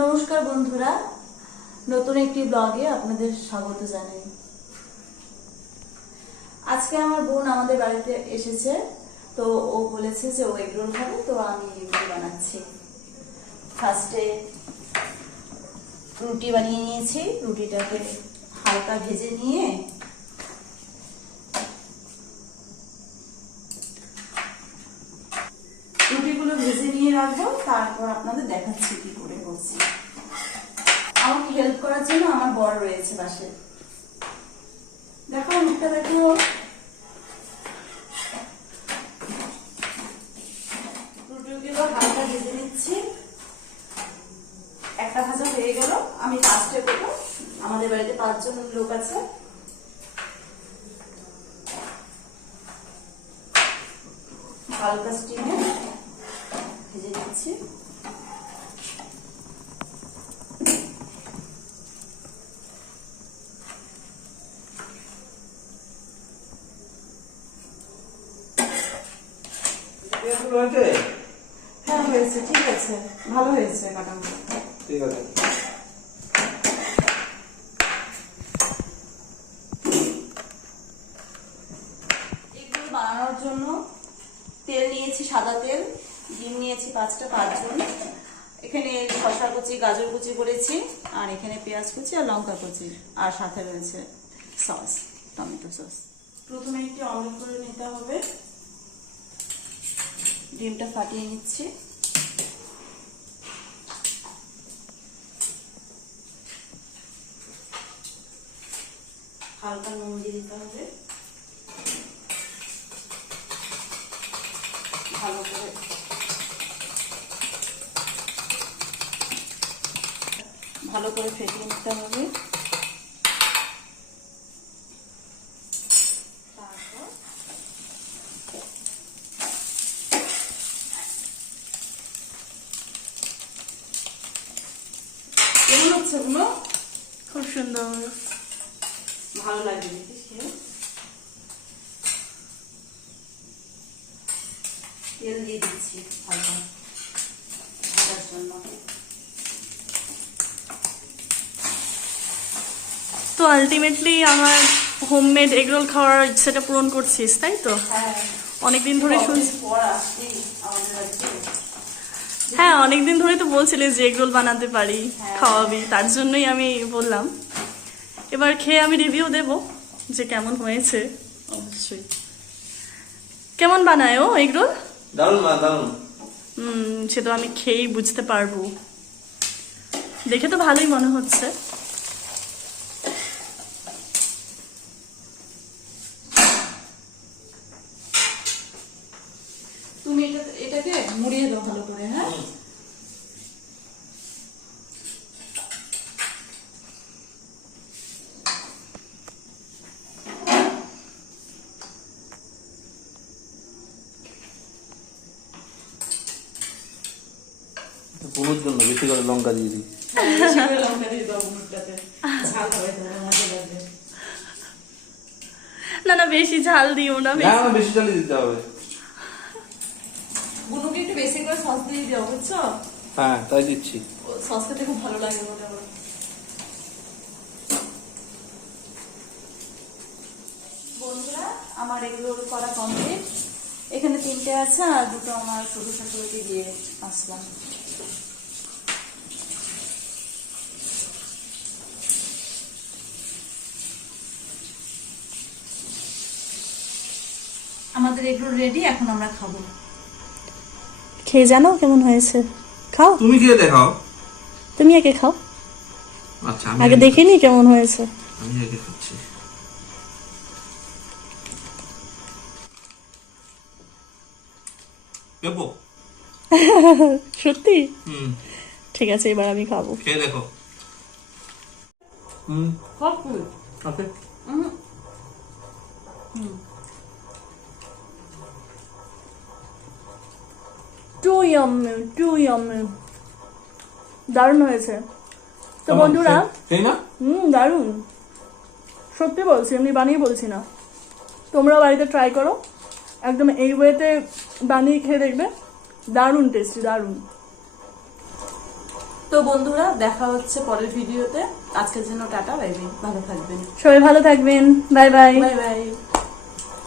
নমস্কার বন্ধুরা, নতুন একটি ব্লগে আপনাদের স্বাগত জানাই। আজকে আমার বোন আমাদের বাড়িতে এসেছে, তো ও বলেছে যে ও এগ রোল খাবে, তো আমি রুটি বানাচ্ছি। ফার্স্টে রুটি বানিয়ে নিয়েছি। রুটিটাকে হালকা ভেজে নিয়ে রুটিগুলো ভেজে নিয়ে রাখবো, তারপর আপনাদের দেখাচ্ছি কি করে করছি। আমাকে হেল্প করার জন্য আমার বর রয়েছে পাশে। দেখো মুখটা দেখো। রুটিগুলো হালকা ভেজে নিচ্ছি। একটা ভাজা হয়ে গেল। আমি লাস্টে দেবো। আমাদের বাড়িতে 5 জন লোক আছে। হালকা স্টিমে ভেজে নিচ্ছি। হ্যাঁ হয়েছে, ঠিক আছে, ভালো হয়েছে কাটানো। ঠিক আছে। এগুলো বানানোর জন্য তেল নিয়েছি, সাদা তেল। ডিম নিয়েছি 5টা, 5 জন। এখানে শসা কুচি, গাজর কুচি করেছি, আর এখানে পেঁয়াজ কুচি আর লঙ্কা কুচি, আর সাথে রয়েছে সস, টমেটো সস। প্রথমে একটি অমলেট করে নিতে হবে। ডিমটা ফাটিয়ে নিচ্ছি। হালকা নুন দিয়ে দিতে হবে। ভালো করে ফেটিয়ে নিতে হবে। কেমন হচ্ছে ওগুলো? খুব সুন্দর, ভালো লাগে দেখি। তেল দিয়ে দিচ্ছি হালকা ভাজার জন্য। তো আলটিমেটলি আমার হোমমেড এগ রোল খাওয়ার ইচ্ছেটা পূরণ করছিস, তাই তো? অনেকদিন ধরে শুনছি। হ্যাঁ, অনেকদিন ধরে তো বলছিলে যে এগ রোল বানাতে পারি, খাওয়াবি, তার জন্যই আমি বললাম। এবার খেয়ে আমি রিভিউ দেব যে কেমন হয়েছে। অবশ্যই। কেমন বানায় ও এগ রোল? দারুণ মা, দারুণ। সে তো আমি খেয়েই বুঝতে পারবো। দেখে তো ভালোই মনে হচ্ছে। তুমি এটাকে মুড়িয়ে দাও ভালো করে। হ্যাঁ, বুনুর জন্য বেশি করে লঙ্কা দিয়ে দিই। লঙ্কা দিয়ে দাও বুনুরটাতে, ঝাল হবে, তোমার মজা লাগবে। না না, বেশি ঝাল দিও না। না, বেশি ঝাল দিতে হবে। বুনুকে একটু বেশি করে সস দিয়ে দিও, বুঝছো? হ্যাঁ, তাই দিচ্ছি। সস খেতে খুব ভালো লাগে বলে। বন্ধুরা, আমার এগুলো করা কমপ্লিট। এখানে 3টে আছে, আর 2টো আমার ছোট শাশুড়িকে দিয়ে আসলাম। আমাদের এগুলো রেডি, এখন আমরা খাবো। খেয়ে জানো কেমন হয়েছে? খাও, তুমি খেয়ে দেখাও। তুমি আগে খাও। আচ্ছা, আগে দেখে নি কেমন হয়েছে। আমি আগে খাচ্ছি। দেবো? সত্যি? ঠিক আছে, এবার আমি খাবো। খেয়ে দেখো। ওকে। টু ইয়াম্মি, দারুণ হয়েছে। তো বন্ধুরা, তাই না? দারুণ, সত্যি বলছি, এমনি বানিয়ে বলছি না। তোমরা বাড়িতে ট্রাই করো, একদম এই ওয়েতে বানিয়ে খেয়ে দেখবে, দারুণ টেস্টি, দারুণ। তো বন্ধুরা দেখা হচ্ছে পরের ভিডিওতে। আজকের জন্য টাটা, বাই বাই, ভালো থাকবেন। সবাই ভালো থাকবেন, বাই বাই। Bye bye.